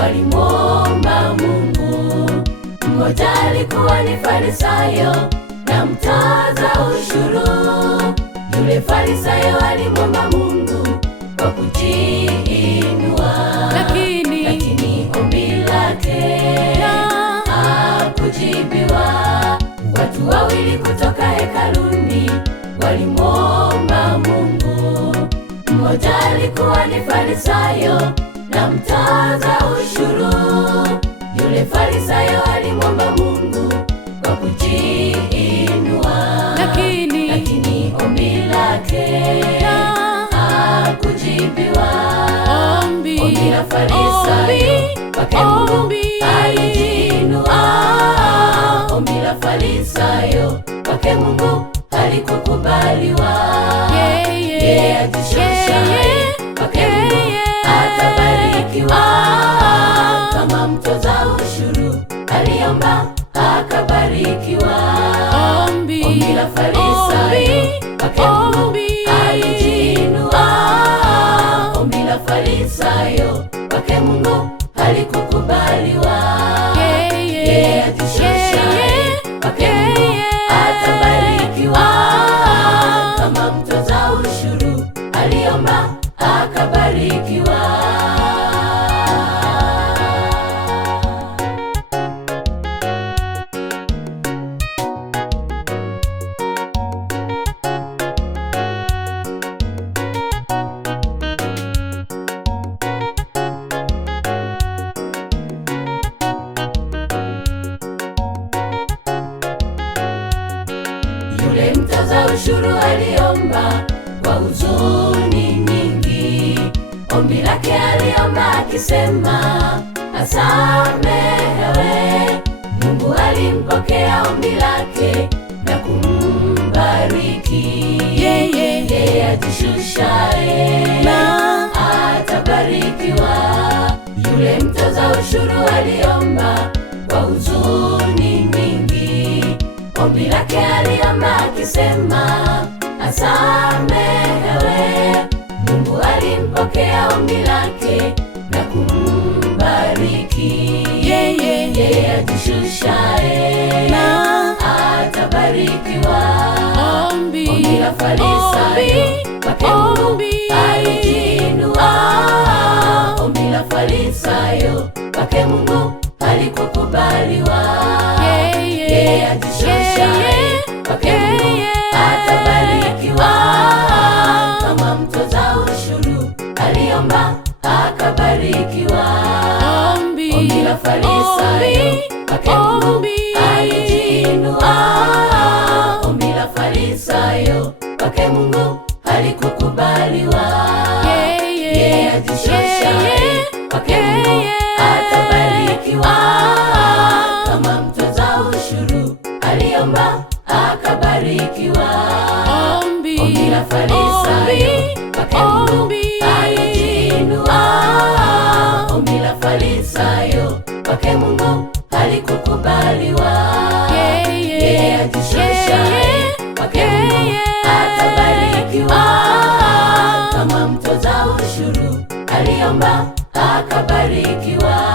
walimwomba Mungu. Mmoja alikuwa ni Farisayo na mtoza ushuru. Yule Farisayo alimwomba Mungu kwa kujiinua, lakini ombi lake hakujibiwa. Watu wawili kutoka hekaluni walimwomba Mungu. Mmoja alikuwa ni Farisayo na mtoza ushuru. Yule Farisayo alimwomba Mungu kwa kujiinua, lakini ombi lake hakujibiwa. Ombi la Farisayo kwake Mungu alijiinua. Ombi la Farisayo kwake Mungu halikukubaliwa. Yeye ajishusha kwake Mungu atabarikiwa. Kama mtoza ushuru aliomba akabarikiwa. Ombi la Farisayo kwake Mungu alijiinua. Ombi la Farisayo kwake Mungu halikukubaliwa. Yeye ajishusha kwake Mungu atabarikiwa. Kama mtoza ushuru aliomba akabarikiwa. Yule mtoza ushuru aliomba kwa huzuni nyingi. Ombi lake aliomba akisema asamehewe. Mungu alimpokea ombi lake na kumbariki. Yeye ajishushaye atabarikiwa. Yule mtoza ushuru aliomba kwa huzuni nyingi. Ombi lake aliomba akisema asamehewe. Mungu alimpokea ombi lake na kumbariki. Yeye ajishushaye atabarikiwa. Ombi la Farisayo kwake Mungu alijiinua. Ombi la Farisayo kwake Mungu halikukubaliwa. Yeye ajishushaye kwake Mungu atabarikiwa. Kama mtoza ushuru aliomba akabarikiwa. Ombi la Farisayo kwake Mungu alijiinua. Ombi la Farisayo kwake Mungu halikukubaliwa. Yeye ajishushaye kwake Mungu atabarikiwa. Kama mtoza ushuru aliomba akabarikiwa. Ombi la Farisayo kwake Mungu alijiinua. Ombi la Farisayo kwake Mungu halikukubaliwa. Yeye ajishushaye kwake Mungu atabarikiwa. Kama mtoza ushuru aliomba akabarikiwa.